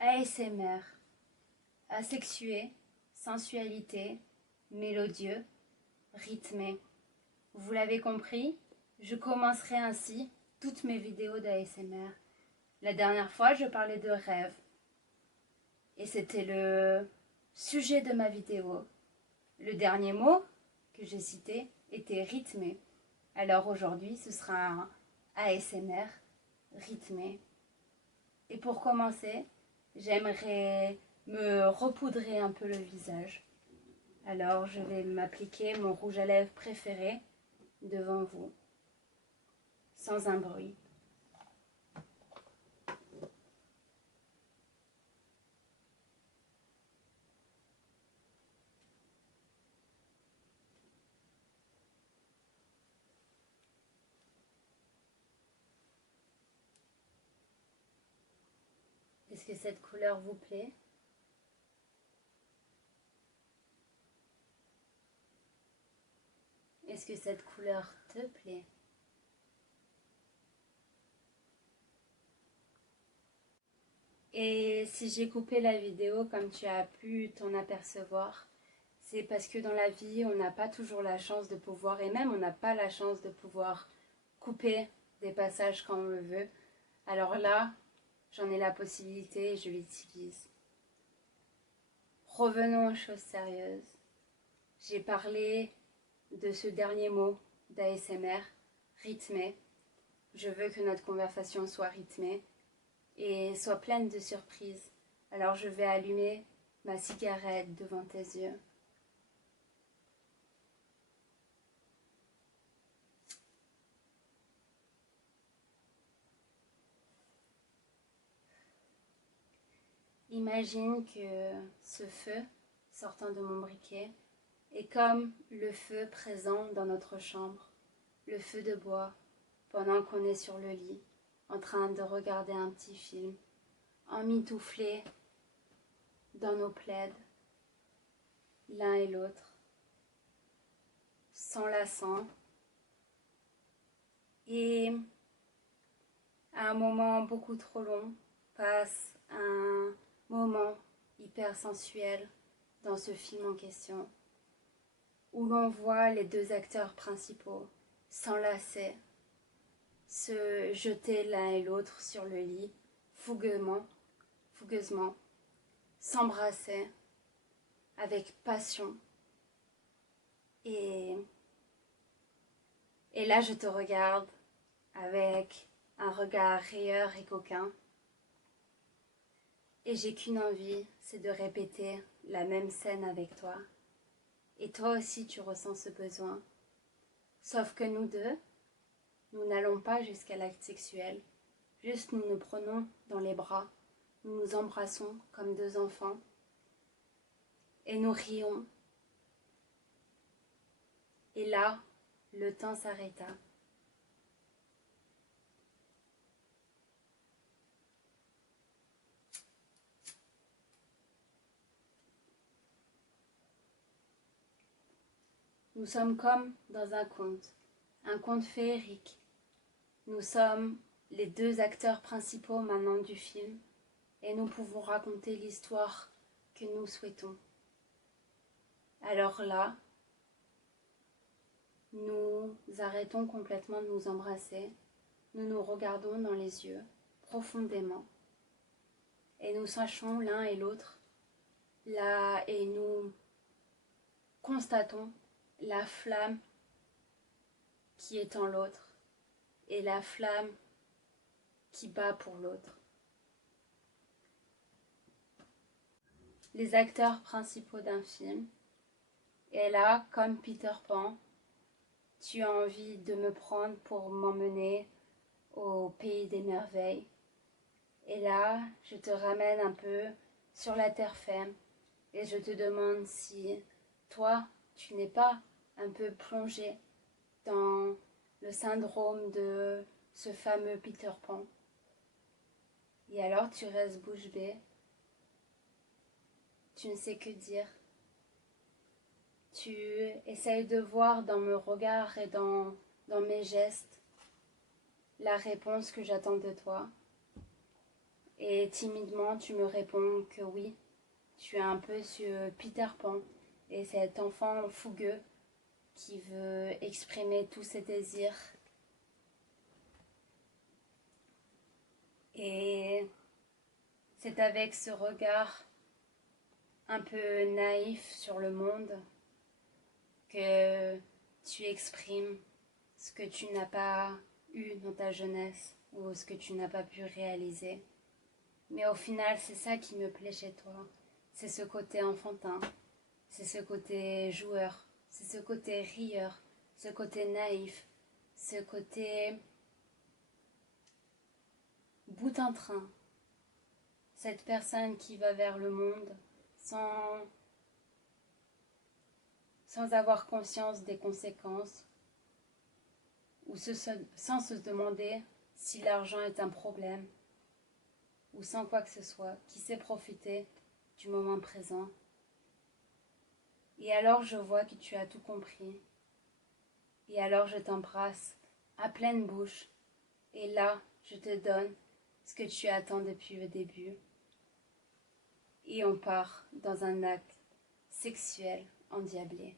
ASMR, asexué, sensualité, mélodieux, rythmé. Vous l'avez compris, je commencerai ainsi toutes mes vidéos d'ASMR. La dernière fois, je parlais de rêve. Et c'était le sujet de ma vidéo. Le dernier mot que j'ai cité était rythmé. Alors aujourd'hui, ce sera un ASMR rythmé. Et pour commencer, j'aimerais me repoudrer un peu le visage. Alors je vais m'appliquer mon rouge à lèvres préféré devant vous, sans un bruit. Est-ce que cette couleur vous plaît? Est-ce que cette couleur te plaît? Et si j'ai coupé la vidéo comme tu as pu t'en apercevoir, c'est parce que dans la vie, on n'a pas toujours la chance de pouvoir, et même on n'a pas la chance de pouvoir couper des passages quand on le veut. Alors là, j'en ai la possibilité et je l'utilise. Revenons aux choses sérieuses. J'ai parlé de ce dernier mot d'ASMR, rythmé. Je veux que notre conversation soit rythmée et soit pleine de surprises. Alors je vais allumer ma cigarette devant tes yeux. Imagine que ce feu sortant de mon briquet est comme le feu présent dans notre chambre, le feu de bois, pendant qu'on est sur le lit, en train de regarder un petit film, emmitouflés dans nos plaids, l'un et l'autre, s'enlaçant. Et à un moment beaucoup trop long, passe un moment hyper sensuel dans ce film en question, où l'on voit les deux acteurs principaux s'enlacer, se jeter l'un et l'autre sur le lit, fougueusement, s'embrasser avec passion. Et là, je te regarde avec un regard rieur et coquin. Et j'ai qu'une envie, c'est de répéter la même scène avec toi. Et toi aussi, tu ressens ce besoin. Sauf que nous deux, nous n'allons pas jusqu'à l'acte sexuel. Juste nous nous prenons dans les bras, nous nous embrassons comme deux enfants et nous rions. Et là, le temps s'arrêta. Nous sommes comme dans un conte féerique. Nous sommes les deux acteurs principaux maintenant du film et nous pouvons raconter l'histoire que nous souhaitons. Alors là, nous arrêtons complètement de nous embrasser, nous nous regardons dans les yeux profondément et nous sachons l'un et l'autre là et nous constatons la flamme qui est en l'autre et la flamme qui bat pour l'autre. Les acteurs principaux d'un film, et là, comme Peter Pan, tu as envie de me prendre pour m'emmener au pays des merveilles. Et là, je te ramène un peu sur la terre ferme et je te demande si toi, tu n'es pas un peu plongé dans le syndrome de ce fameux Peter Pan. Et alors tu restes bouche bée, tu ne sais que dire. Tu essayes de voir dans mes regards et dans mes gestes la réponse que j'attends de toi. Et timidement, tu me réponds que oui, tu es un peu ce Peter Pan et cet enfant fougueux qui veut exprimer tous ses désirs. Et c'est avec ce regard un peu naïf sur le monde que tu exprimes ce que tu n'as pas eu dans ta jeunesse ou ce que tu n'as pas pu réaliser. Mais au final, c'est ça qui me plaît chez toi. C'est ce côté enfantin, c'est ce côté joueur, c'est ce côté rieur, ce côté naïf, ce côté bout en train. Cette personne qui va vers le monde sans avoir conscience des conséquences ou sans se demander si l'argent est un problème ou sans quoi que ce soit, qui sait profiter du moment présent. Et alors je vois que tu as tout compris. Et alors je t'embrasse à pleine bouche. Et là, je te donne ce que tu attends depuis le début. Et on part dans un acte sexuel endiablé.